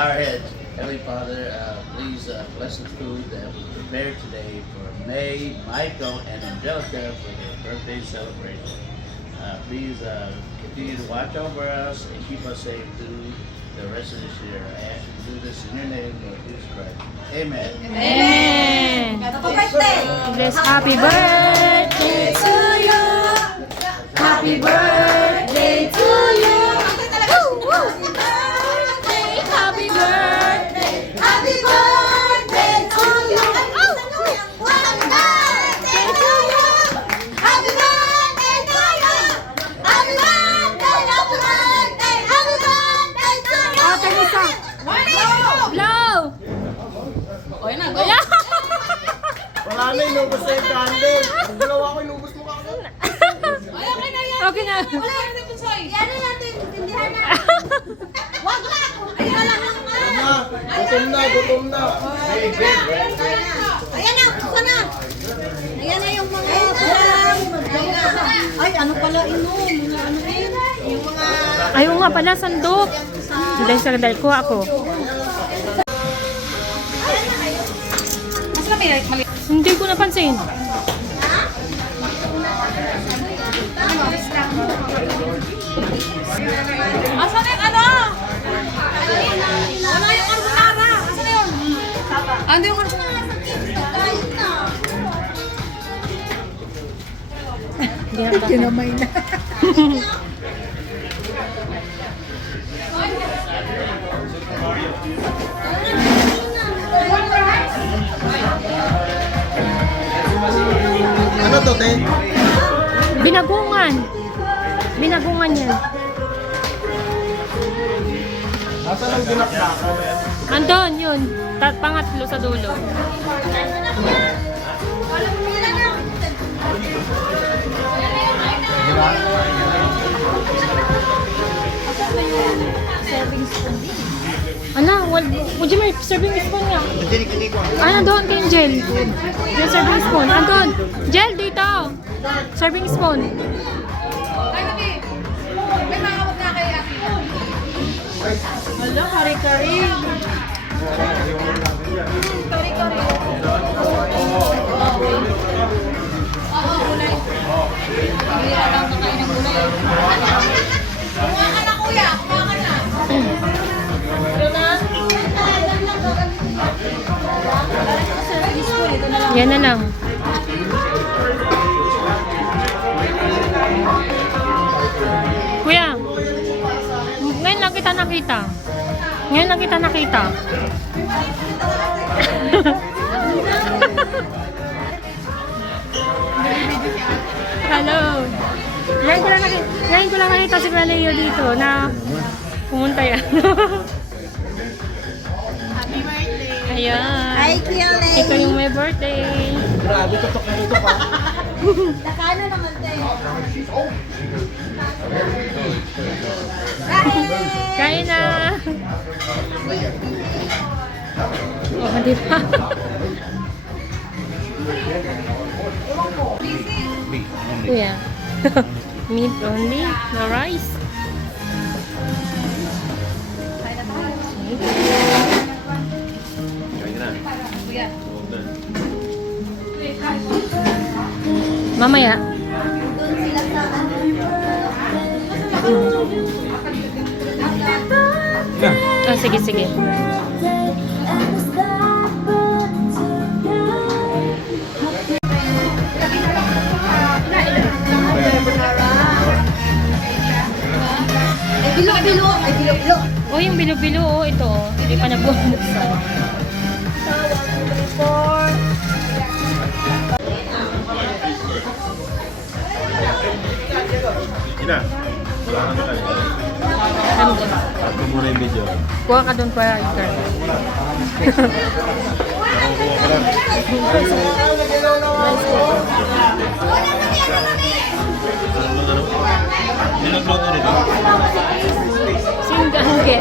our heads. Heavenly Father, please bless the food that was prepared today for May, Michael, and Angelica for their birthday celebration. Please continue to watch over us and keep us safe through the rest of this year. I ask you to do this in your name, Lord Jesus Christ. Amen. Amen. Bless. Happy birthday to you. Happy birthday to you. Happy birthday. Happy birthday to you. Happy birthday to you. Happy birthday to you. Happy birthday, happy birthday, happy birthday to you. Ate Lisa. Blow. O, yun na, go. Wala na, inubos na yung candle. Ang dalawa ko, inubos mo kagad. Ay, okay na yan. Okay na. Wala na rin Bunsoy. Yan na natin, tindihan na. Wag na. Ayan na lang. Gutom na. Ayan na, buksan na. Ayan na yung mga ay, ano pala inom? Mga ano yun? Yung mga Ayaw nga pala, sandok. Dahil ko ako. Mas na mali. Hindi ko napansin. Asan na yung ano? Wala yung carbonara. Asan na yun? Ando yung carbonara. Hindi na kinamay na. Ano to, te? Binagungan. Binagungan yan. Nasaan ang dinakdak? Andon, yun. Pangatlo sa dulo. Ala, would you may serving spoon nga? Ah, nandun kay Angel. Yung serving spoon. Andun. Jel, dito. Serving spoon. Ay, Nabi. May makawag na kay Aki. Ala, kari-kari. Kari-kari. Oo, gulay. Hindi alam na kayo ng gulay. Kumaha ka na, kuya. Kumaha ka na. Yan na lang. Kuya, ngayon lang kita nakita. Ngayon lang kita nakita. Hello. Ngayon ko lang nakita si Valeo dito na pumunta yan. Ayan. Hi, Kiyole. Ikaw yung may birthday. Grabe, tutok na tutok pa. Nakano naman tayo. Kain na. Oh, di ba? Yeah. Meat only, no rice. Mamaya. Doon sila sa ano. Oh, sige, sige. Ay, bilo-bilo. Ay, bilo-bilo. Oh, yung bilo-bilo, oh, ito, oh. Hindi pa nabubuksan. Ina, wala ka na tayo. Ano to? Ako muna yung video. Kuha ka doon para Edgar. Nilag-vlog na rin. Singangge.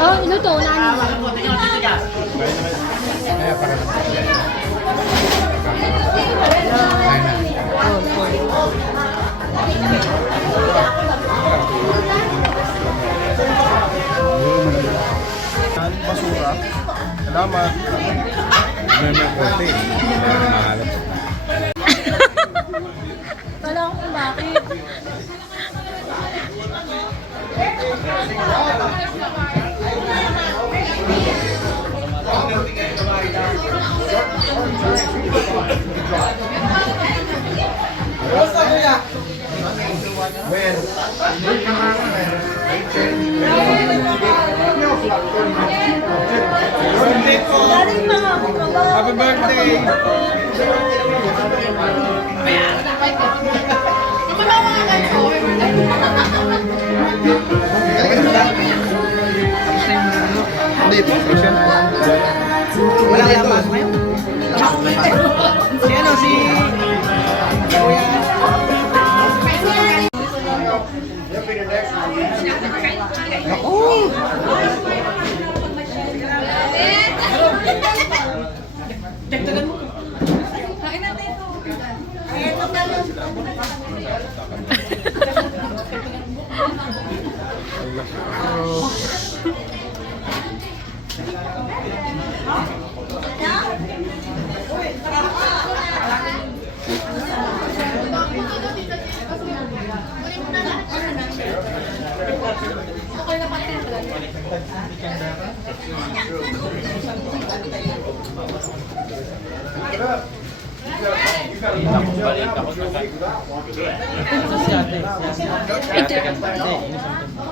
Oh, iluto. Unahan mo. Oh, Tama. Wala ko kung bakit. Basta kuya. Well, Galing mga trabaho. happy birthday. Hindi, pasensya na. Wala kaya pasok ngayon? Si ano, si... Kuya.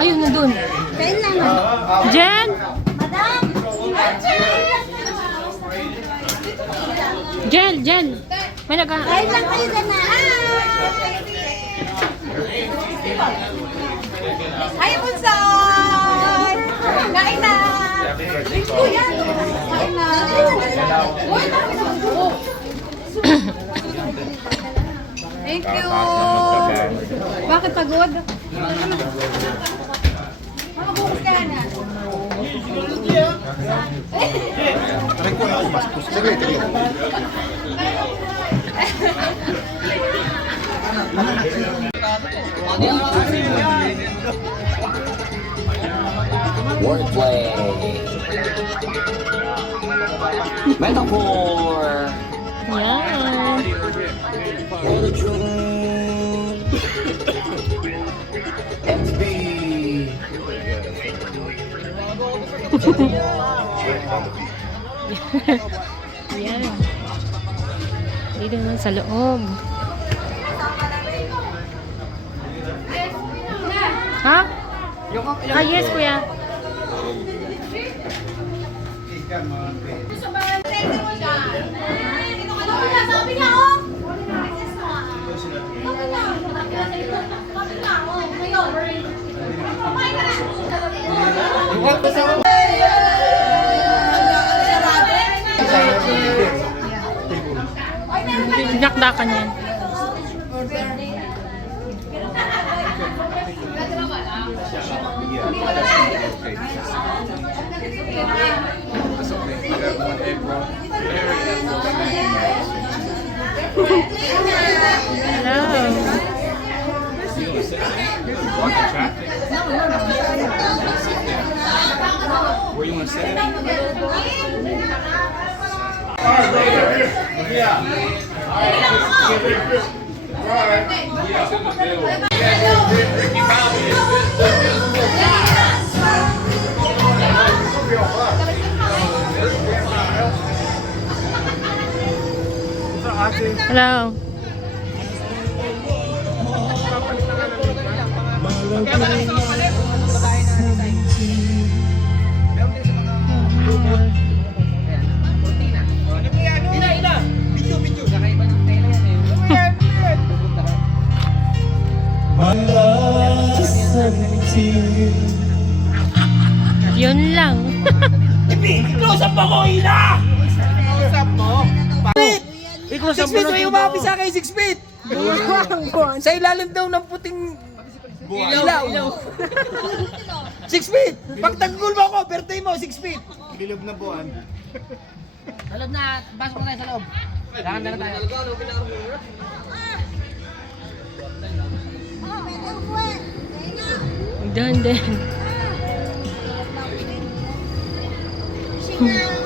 Ayun na dun. Jen! Madam! Jel! May nag- Kain lang kayo dyan na. Ay, Bunsoy! Kain na! Kuya! Kain na! Thank you! Bakit pagod? Makabukas ka na. Sige, sige. Wordplay. Metaphor. Yan. XB. Yan. Dito naman sa loob. Ha? Ah, yes, kuya. Sabi niya, oh! Dinakdakan yan. Hello. Where you want to sit? Hello. Yun lang. I-close up mo! 6 feet, may umapi sa akin 6 feet! Sa ilalim daw ng puting ilaw. 6 feet! Pag tanggol mo ako, birthday mo, 6 feet! Bilog na buwan. Sa loob na, pasok mo tayo sa loob. Lakad na tayo. Done din. Singa.